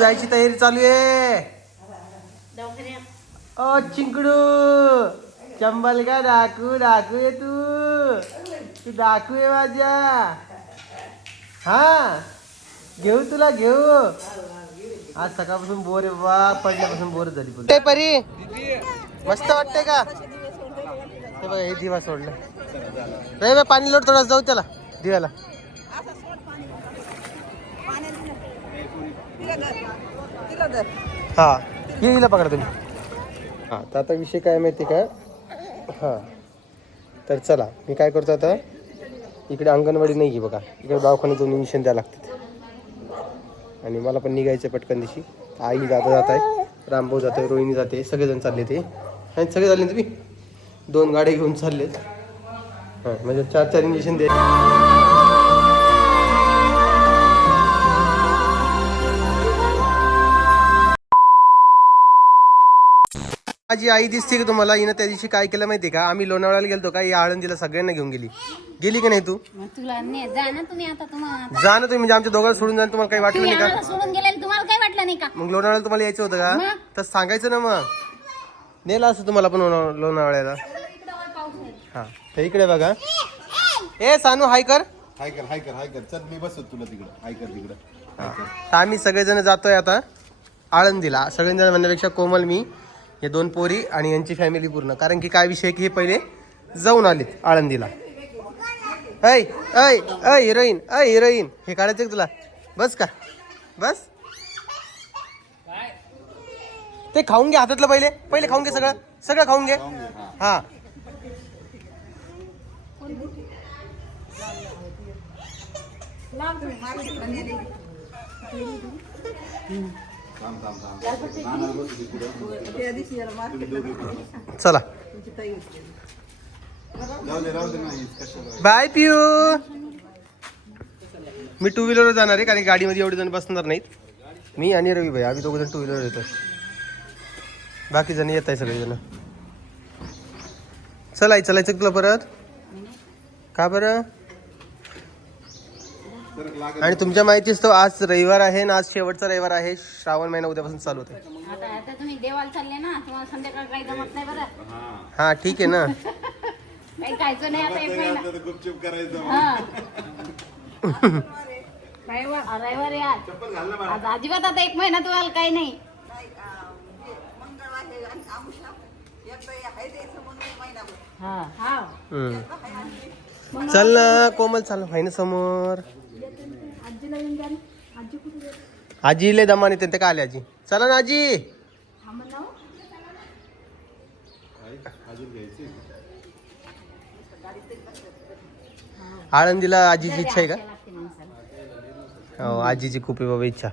जायची तयारी चालू आहे. ओ चिंकडू चंबल का डाकू डाकू आहे तू. तू डाकू आहे माझ्या. हा घेऊ तुला घेऊ. आज सकाळपासून बोर आहे बा पडल्यापासून बोर झाली पण. ते परी मस्त वाटते का? ते बघा हे दिवा सोडलं. रे बा पाणी लोट थोडा जाऊ त्याला दिव्याला. हा. ये हिला पकडा तुम्ही हा तर आता विषय काय माहिती का? हा. तर चला मी काय करतो आता? इकडे अंगणवाडी नाही आहे बघा. इकडे दवाखान्यात जाऊन इंजेक्शन द्यावं लागतात. आणि मला पण निघायचं आहे पटकन दिवशी आई जाता जात आहे. रामभाऊ जात आहे रोहिणी जाते सगळेजण चालले ते. आणि सगळे चालले तुम्ही? दोन गाड्या घेऊन चाललेत. हां म्हणजे चार चार इंजेक्शन द्यायचे. माझी आई दिसते की तुम्हाला? हिनं त्या दिवशी काय केलं माहिती का? आम्ही लोणावळ्याला गेलतो का? या आळंदीला सगळ्यांना घेऊन गेली. गेली का नाही तू? मग तुला ने जा ना तुम्ही आता तुम्हाला जा ना तुम्ही म्हणजे आमच्या दोघांना सोडून जाणं तुम्हाला काही वाटलं तुम्ही नाही का? आम्हाला सोडून गेलेले तुम्हाला काही वाटलं नाही का? मग लोणावळ्याला तुम्हाला यायचं होतं का? तर सांगायचं ना मग. नेलं असं तुम्हाला पण लोणा- लोणावळ्याला. हा तर इकडे बघा. ए सानू हाय कर. हाय कर हाय कर हाय कर. चल मी बसत तुला तिकडं. हाय कर तिकडं. तर आम्ही सगळेजण जातोय आता आळंदीला. सगळेजण म्हणण्यापेक्षा कोमल मी. हे दोन पोरी आणि यांची फॅमिली पूर्ण. कारण की काय विषय की हे पहिले जाऊन आलेत आळंदीला. ऐ ऐ ऐ हिरोईन ऐ हिरोईन. हे काढायचं तुला? बस का? बस? ते खाऊन घे हातातलं पहिले. पहिले खाऊन घे सगळं. सगळं खाऊन घे. हा. चला. Bye Piyu. मी टू व्हीलरवर जाणार आहे कारण गाडीमध्ये एवढे जण बसणार नाहीत. मी आणि रवी भाई आम्ही दोघं जण टू व्हीलर येतो बाकी जण येत आहे सगळेजण. चलाय चलायचं तुला परत? का बरं? आणि तुमच्या माहितीच तो आज रविवार आहे ना आज शेवटचा रविवार आहे. श्रावण महिना उद्यापासून चालू होते आता आता तुम्ही देवाला चालले ना तुम्हाला संध्याकाळ काही जमत नाही बरं. हा. हा ठीक आहे ना. काही खायचं नाही आता एक महिना. आता तर गुपचूप करायचं हा. रविवार रविवार आहे आज. चप्पल घाल ना आज अजिबात आता एक महिना तुम्हाला काही नाही. हा. हा. हम्म. चल ना कोमल चाल आहे ना समोर. आजी लय दमाने ते का आले आजी? चला ना आजी. आळंदीला आजीची इच्छा आहे का? लागते माणसाला. हो आजीची खूप आहे बाबा इच्छा.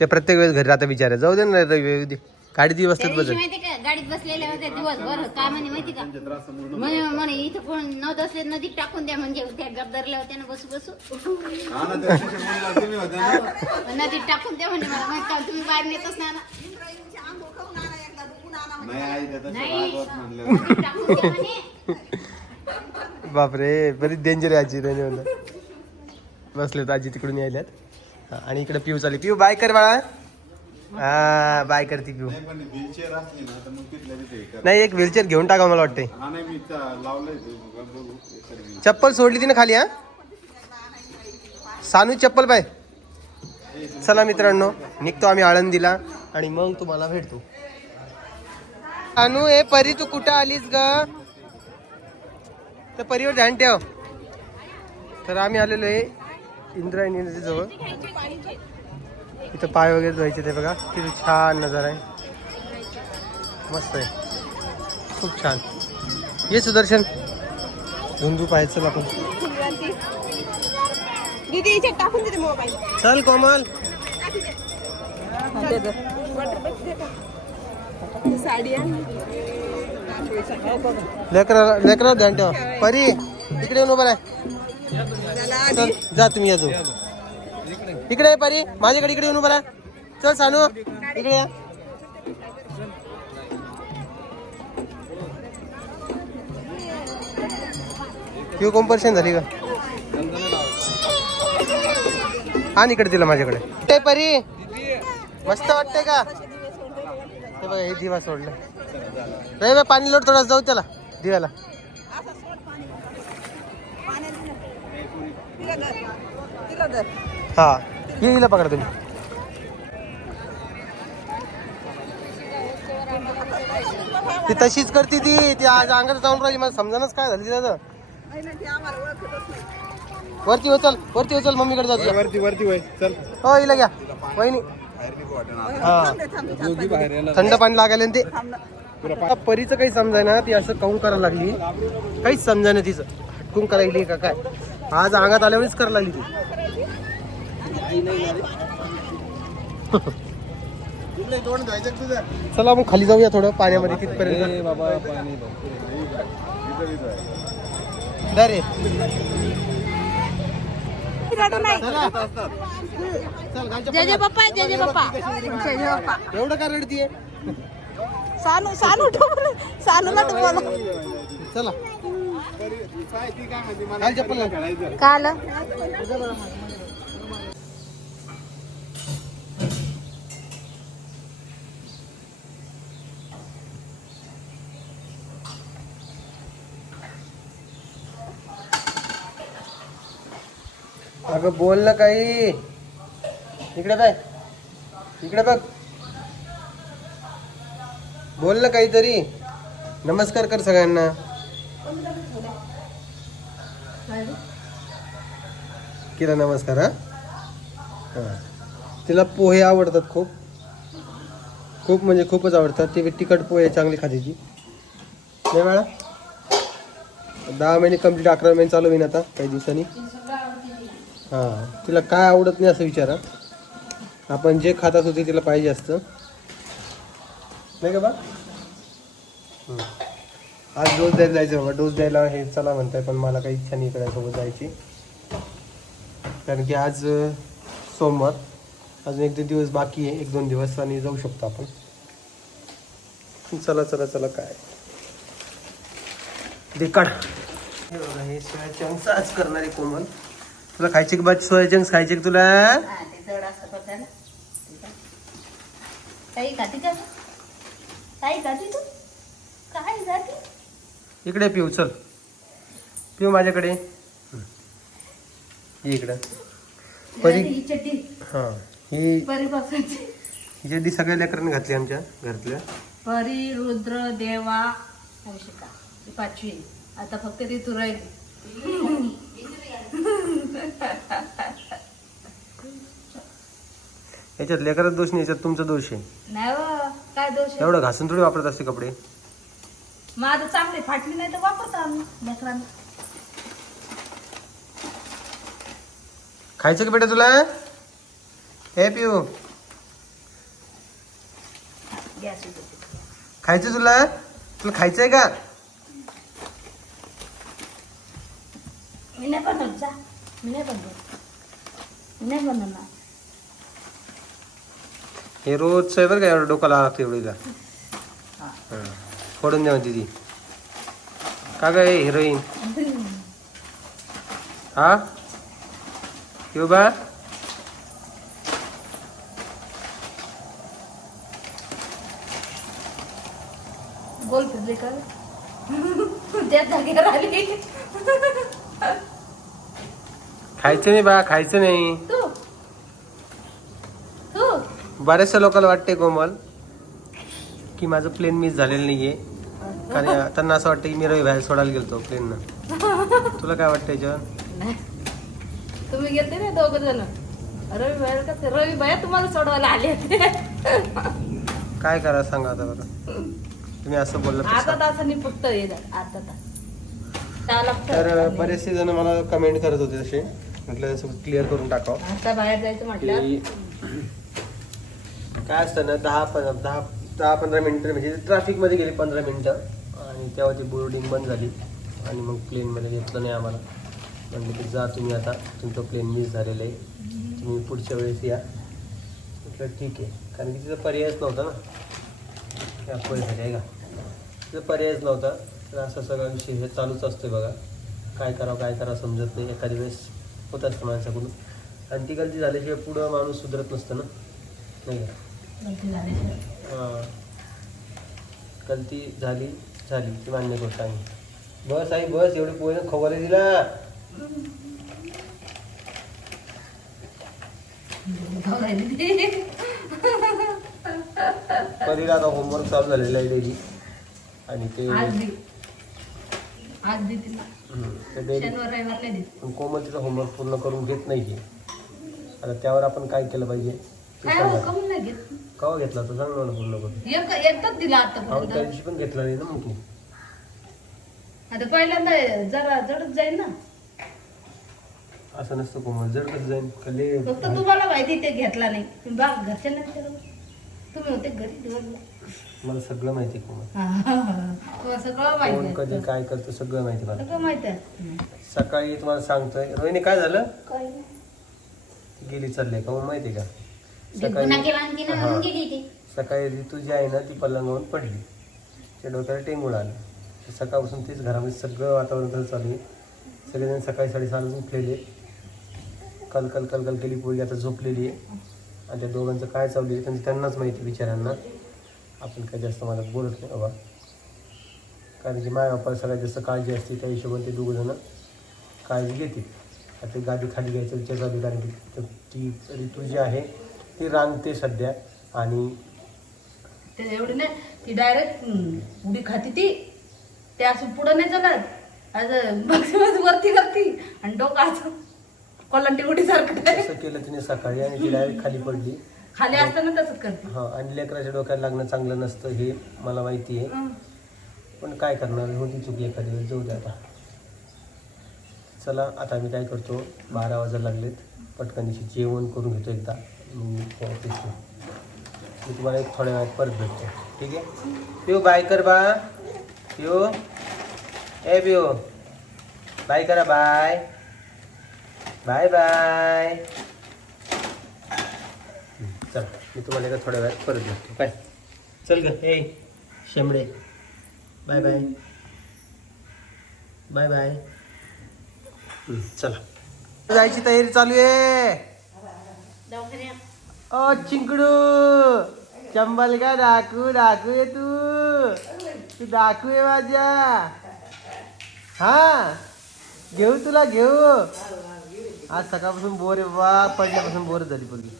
ते प्रत्येक वेळेस घरी राहता बिचारे. जाऊ दे ना रवी उद्या गाडी ती त्या बसतात दिवशी बदल. माहिती का? गाडीत बसलेले होते दिवसभर. काय म्हणे माहिती का? म्हणे म्हणे इथं कोण नव्हतं असले नदीत टाकून द्या म्हणजे. त्या गद्दरल्या होत्या ना बसू बसू. हा ना ना? नदीत टाकून द्या म्हणे मला. माहीत का तुम्ही बाहेर नेतच ना. ना. बापरे बरीच डेंजर आहे आजी त्याने म्हणलं बसले तर आजी तिकडून यायल्यात. आणि इकडे पिऊ चालली पिऊ बाय कर बाळा. हा बाय करते पिऊ. नाही पण व्हीलचेअर असली ना तर मग तिथल्या तिथे हे कर. नाही एक व्हीलचेअर घेऊन टाका मला वाटते हा नाही मी चा- लावलंय ते बघा, बघू एखादी wheel. चप्पल सोडली ती ना खाली हा? सानू चप्पल पाय चला मित्रांनो निघतो आम्ही आळंदीला आणि मग तुम्हाला भेटतो. सानू ए परी तू कुठं आलीस ग? तर परीवर ध्यान ठेव. तर आम्ही आलेलो आहे इंद्रायणी नदीजवळ इथं पाय वगैरे धुवायचे ते बघा. किती छान नजारा आहे. मस्त आहे. खूप छान. ये सुदर्शन. धुंदू आपण. टाकून देते मोबाईल. चल कोमल. आहे लेकरा लेकरा ध्यान ठेवा. परी इकडे येऊन उभा चल जा तुम्ही याजू इकडे परी. माझ्याकडे इकडे येऊन उभा चल सानू. इकडे या. क्यू कॉम्पर्शन झाली का? आणि इकडे दिलं माझ्याकडे. ते परी? मस्त वाटते का? ते बघा हे दिवा सोडलं. रे बे पाणी लोट थोडा जाऊ त्याला दिव्याला. हा. ये हिला पकडा तुम्ही. ती तशीच करते ती. ती आज अंगात जाऊन राहिली. मला समजानच काय झालं तिला वरती उचल वरती उचल मम्मीकडे जातो वरती वरती वय. चल. हो हिला घ्या. वहिनी. हा. थंड पाणी लागायला ना ते. परीचं काही समजायना. ती असं काऊन करायला लागली? काहीच समजायना तिचं. हटकून करायली का काय? आज अंगात आल्यावरच करायला लागली ती. चला आपण खाली जाऊया थोडं पाण्यामध्ये तिथपर्यंत बाबा पाणी जा रे. नाही जय जय बाप्पा जय जय बाप्पा जय जय बाप्पा एवढं का रडतीये? सानू सानू ठोकलं सानूला ठोकलं चला. काल चप्पल. काल अगं बोल ना काही. इकडे काय इकडे बघ. बोल ना काहीतरी. नमस्कार कर सगळ्यांना. केला नमस्कार हा? हा. तिला पोहे आवडतात खूप. खूप म्हणजे खूपच आवडतात. ती तिखट पोहे चांगली खाते ती. नाही मॅडम दहा महिने कंप्लीट अकरा महिने चालू होईन आता काही दिवसांनी. हां. तिला काय आवडत नाही असं विचारा. आपण जे खात असतो ते तिला पाहिजे असतं. नाही का बा? आज डोस द्यायला जायचं बाबा. डोस द्यायला हे चला म्हणताय पण मला काही इच्छा नाही इकड्यासोबत जायची. कारण की आज सोमवार. अजून एक दोन दिवस बाकी आहे. एक दोन दिवस आणि जाऊ शकतो आपण. चला चला चला काय? देकाड हे बघा हे सोया आज करणार आहे कोमल. तुला खायचे की बा सोया चंक्स खायचे का तुला? हा, इकडे पिऊ चल. पिऊ माझ्याकडे. ये इकडं. परी ही हां चड्डी सगळ्या लेकरांनी घातली आमच्या घरातल्या. परी रुद्र देवा पाचवी. आता फक्त ती तू याच्यात लेकरात दोष नाही याच्यात तुमचा दोष आहे. नाही व, काय दोष आहे? एवढं घासून थोडी वापरत असते कपडे. मग आता चांगली फाटली नाही तर वापरतो आम्ही लेकरांना. खायचं का बेटा तुला? हे पिऊ. गॅस. खायचं तुला? तुला खायचंय का? मी नाही बनवत जा. मी नाही बनवत. मी नाही बनवणार. हे रोजचं आहे बरं का एवढं डोक्याला लागतं एवढीला हां फोडून द्या म्हणते ती का काय हिरोईन? हा? येऊ बा. गोल फिरले का? त्या जागेवर आली खायचं नाही बा खायचं नाही. बऱ्याचशा लोकांना वाटते कोमल की माझं प्लेन मिस झालेलं नाहीये. कारण त्यांना असं वाटतं की मी रवी बाहेर सोडायला गेलतो प्लेननं तुला काय वाटतं याच्यावर तुम्ही गेलते ना दोघ जण. रवी बाहेर का रवी बाहेर तुम्हाला सोडवायला आले काय करा सांगा आता बरं तुम्ही असं बोललं आता. तासांनी फक्त आता तास. तर बरेचसे जण मला कमेंट करत होते तसे म्हटलं क्लिअर करून टाकावं. आता बाहेर जायचं म्हटलं. काय असतं ना दहा प- दहा दहा पंधरा मिनटं म्हणजे ट्रॅफिकमध्ये गेली पंधरा मिनटं आणि तेव्हा ती बोर्डिंग बंद झाली आणि मग प्लेनमध्ये घेतलं नाही आम्हाला. म्हणजे की जा तुम्ही आता तुमचं प्लेन मिस झालेलं आहे. तुम्ही पुढच्या वेळेस या. म्हटलं ठीक आहे. कारण की तिचा पर्यायच नव्हता ना. हे अपवाद झाले आहे का? तिचा पर्यायच नव्हता. तर असा सगळा विषय हे चालूच असतोय बघा. काय करावं काय करावं समजत नाही. एखादी वेळेस होत असतं माणसाकडून. आणि ती गलती झाल्याशिवाय पुढं माणूस सुधरत नसतं ना. नाही का? गलती हा. झाली झाली ती मान्य गोष्ट आहे. बस आई बस एवढे पोहे खवायला दिला. परीला आता होमवर्क चालू झालेला आहे डेली आणि ते आज पण कोमल तिचा होमवर्क पूर्ण करून घेत नाही आता त्यावर आपण काय केलं पाहिजे? केव्हा घेतला तो सांग मला पूर्ण करून एक एकदाच दिला अहो त्या आतापर्यंत दिवशी पण घेतला नाही ना मग तू. आता पहिल्यांदा जरा जडच जाईल ना. असं नसतं कोमल जड कसं जाईल. कले फक्त तुम्हाला माहिती ते घेतला नाही. तुम्ही बाग घरच्यांना विचारा बरं. तुम्ही होते घरी दिवसला मला सगळं माहिती आहे कोमल तुम्हाला सगळं कोण माहिती कधी आहे. काय करतो सगळं माहिती मला. सगळं माहिती आहे. सकाळी तुम्हाला सांगतोय. रोहिणी काय झालं? काय गेली चालले का? मग माहिती आहे का? तिनं हा. सकाळी ऋतू जी आहे ना ती पलंगावरून पडली. त्या डोक्याला टेंगून आलं तर सकाळपासून तीच घरामध्ये सगळं वातावरण तसं चालू आहे? सगळेजण सकाळी साडेसहाला उठलेले. कल कल कल कल केली पोळी आता झोपलेली आहे. आणि त्या दोघांचं काय चालू आहे त्यांचं त्यांनाच माहिती बिचाऱ्यांना. आपण काय जास्त मला बोलत नाही बाबा. कारण की माय बापाला सगळ्यात जास्त काळजी असते त्या हिशोबाने ते दोघं जण काळजी घेतील. आता ते गादी खाली घ्यायचं विचार चालू आहे, कारण की ती ऋतू जी आहे ती रांगते सध्या आणि ते एवढी नाही ती डायरेक्ट उडी खाती ती. ते असं पुढं नाही चालत असं मग वरती करती आणि डोकं असं कोलंटी उडी सारखं. तसं केलं तिने सकाळी आणि ती डायरेक्ट खाली पडली. खाली असताना तसंच करते. हा आणि लेकराच्या डोक्यात लागणं चांगलं नसतं हे मला माहिती आहे. पण काय करणार? होती चुकी एखादी वेळेस जाऊ दे आता. चला आता मी काय करतो? बारा वाजायला लागलेत. पटकनीशी जेवण करून घेतो एकदा. ऑफिसला तुम्हाला एक थोड्या वेळात परत भेटतो ठीक आहे पिऊ बाय कर बा पिऊ ए पिऊ बाय करा बाय बाय बाय चल मी तुम्हाला एका थोड्या वेळात परत भेटतो. बाय चल ग ए शेंबडे. बाय बाय बाय बाय चला. जायची तयारी चालू आहे. ओ चिंकडू चंबल का डाकू डाकू आहे तू। तू डाकू आहे माझ्या। हा घेऊ तुला घेऊ। आज सकाळपासून बोर आहे बा पडल्यापासून बोर झाली पोरगी.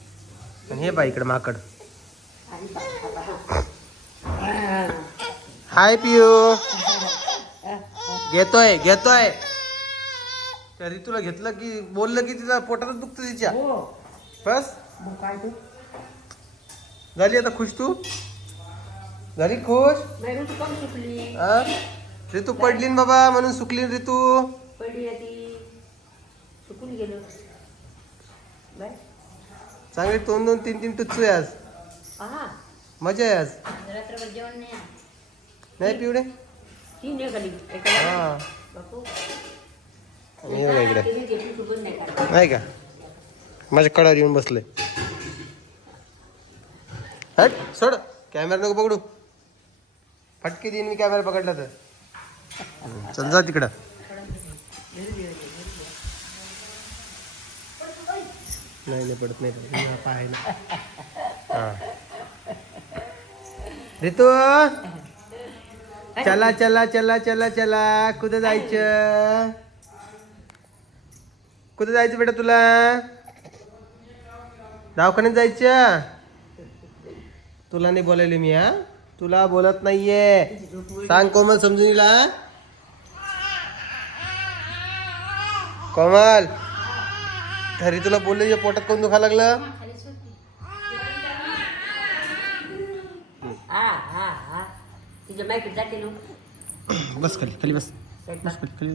आणि हे बा इकडे माकड. हाय पियू. घेतोय घेतोय. त्या ऋतूला घेतलं की बोललं की तिला पोटातच दुखतं तिच्या. बस. झाली आता खुश तू? झाली खुश? हा? ऋतू पडली न बाबा म्हणून सुकली न ऋतू. चांगली दोन दोन तीन तीन टुच्चू आहे आज. मजा आहे आज. रात्रभर जेवण नाही नाही पिवडे? हा. आणि हे बघा इकडे. नाही का? माझ्या कडावर येऊन बसले. हट सोड. कॅमेरा नको पकडू. फटके देईन मी कॅमेरा पकडला तर. चल जा तिकडं. नाही नाही पडत नाही पडत. हा, पाय ना. चला चला चला चला चला. कुठं जायचं? कुठं जायचं बेटा तुला? दवाखान्यात जायचं? तुला नाही बोलायले मी हा? तुला बोलत नाहीये. सांग कोमल समजून येईल कोमल तरी तुला बोलले पोटात कोण दुखा लागलं? तुझ्या माहिती जाते ना बस खाली खाली बस. बस खाली खाली.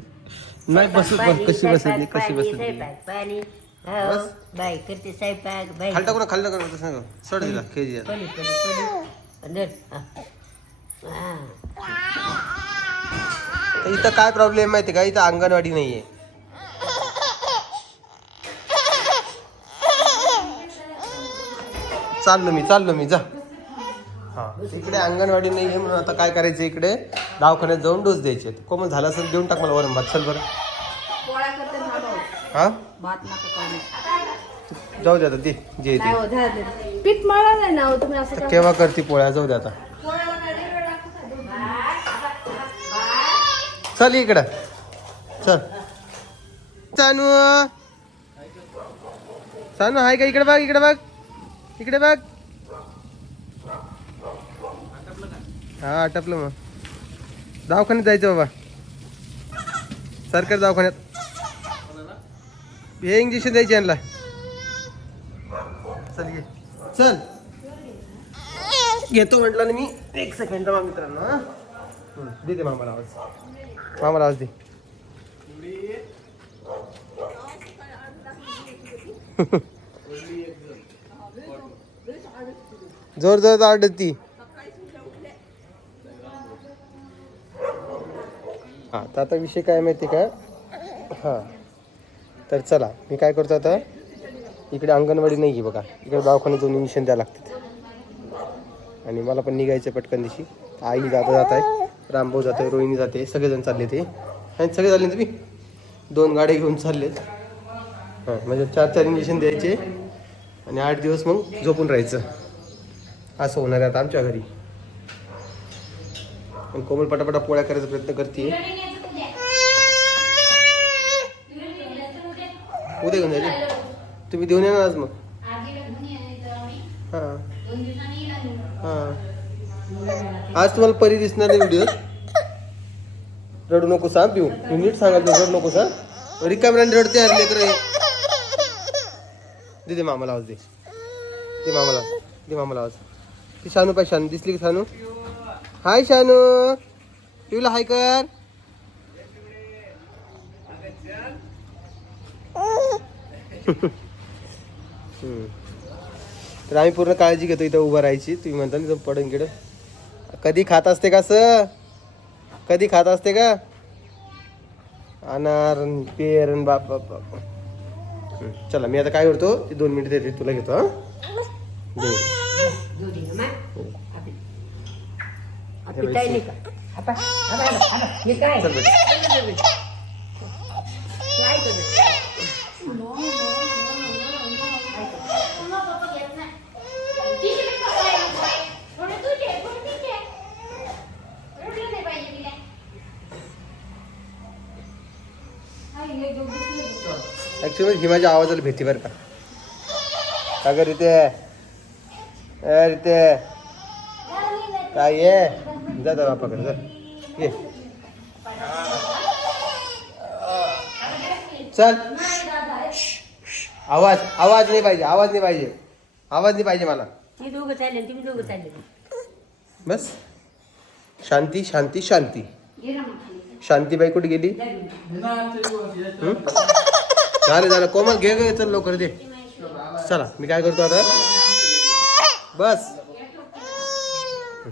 नाही बस बस कशी बसली कशी बसली स्वयंपाक पाणी. हो बस. बाई करते स्वयंपाक बाई खाली टाकू ना खाली टाकू ना तसं नको. सोड दिला खेळ दिला पली पली पली धर. हा. हा. तर इथं काय प्रॉब्लेम माहिती का इथं अंगणवाडी नाहीये चाललो मी चाललो मी जा हा इकडे अंगणवाडी नाहीये म्हणून आता काय करायचं इकडे दवाखान्यात जाऊन डोस द्यायचे कोमल झाला असेल देऊन टाक मला वरण भात चल बरं पोळ्या करते ना भाऊ. हा? भात नका खाऊ. जाऊ दे आता दे जे नाही ते हो. पीठ नाही ना हो, तुम्ही असं केव्हा करते पोळ्या? जाऊ दे आता. चल इकडं. चल. सानू. सानू हाय का? इकडे बघ इकडे बघ. इकडे बघ. हा आटपलं मग. दवाखान्यात जायचं बाबा. सरकारी दवाखान्यात. हे इंजेक्शन द्यायचे यांना. चल ये. चल. घेतो म्हटलं ना मी. एक सेकंड मग मित्रांनो दे दे मामाला आवाज. मामाला आवाज दे. जोर जोर आडती. ती हा तर आता विषय काय माहिती का? हा. तर चला मी काय करतो आता? इकडे अंगणवाडी नाही आहे बघा. इकडे दवाखान्यात जाऊन इंजेक्शन द्यावं लागतात. आणि मला पण निघायचं पटकन दिवशी आई जाता जात आहे रामभाऊ जात आहे रोहिणी जाते सगळेजण चालले ते. आणि सगळे चालले तुम्ही? दोन गाड्या घेऊन चाललेत हां म्हणजे चार चार इंजेक्शन द्यायचे. आणि आठ दिवस मग झोपून राहायचं. असं होणार आहे आता आमच्या घरी. आणि कोमल पटापटा पोळ्या करायचा प्रयत्न करते उद्या घेऊन जायचे तुम्ही देऊन येणार आज मग. हां. हां. आज तुम्हाला परी दिसणार नाही व्हिडिओ रडू नको सांग पिऊ. मी नीट सांगाल रडू नको सांग. रिकाम्याने रडते अरे लेकर दे दे मामाला आवाज दे. दे मामाला दे मामाला आवाज. ती शानू पाय शानू. दिसली की शानू? हाय शानू. पिऊला हाय कर. तर आम्ही पूर्ण काळजी घेतो इथं उभं राहायची. तुम्ही म्हणता ना पडून गेलं. कधी खात असते का स कधी खात असते का? अनार अन पेर बाप बाप बाप. चला मी आता काय करतो? ते दोन मिनिट देते तुला घेतो हा? ऍक्च्युली हिमाच्या माझ्या आवाजाला भीती बरं का? का ग रिते रिते. काय ये? जा जा बापाकडे जा. ये. चल. आवाज आवाज नाही पाहिजे आवाज नाही पाहिजे. आवाज नाही पाहिजे मला. ती दोघं चालले तुम्ही दोघं चालले. बस. शांती शांती शांती. शांतीबाई कुठे गेली? हं? झालं झालं कोमल घे गे चल लवकर दे. चला मी काय करतो आता? बस.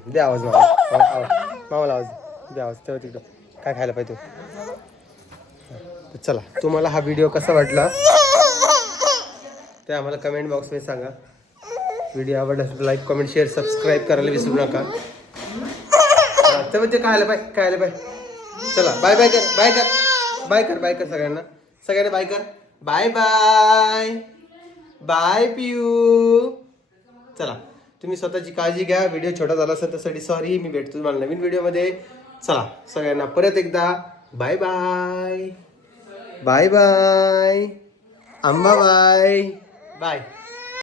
दे आवाज मामा. मामा- आवाज मामाला आवाज. दे आवाज. तेव्हा तिकडं. काय खायला पाहिजे तू? चला तुम्हाला हा व्हिडिओ कसा वाटला? ते आम्हाला कमेंट बॉक्समध्ये सांगा. व्हिडिओ आवडला असेल लाईक कमेंट शेअर सबस्क्राईब करायला विसरू नका. हा, तेव्हा ते काय बाय काय बाय चला बाय बाय कर बाय कर बाय कर बाय कर सगळ्यांना. सगळ्यांना बाय कर. बाय बाय बाय पियू चला तुम्ही स्वतःची काळजी घ्या. व्हिडिओ छोटा झाला असेल त्यासाठी सॉरी मी भेटतो तुम्हाला नवीन व्हिडिओमध्ये चला सगळ्यांना परत एकदा. बाय बाय बाय बाय आंबा बाय बाय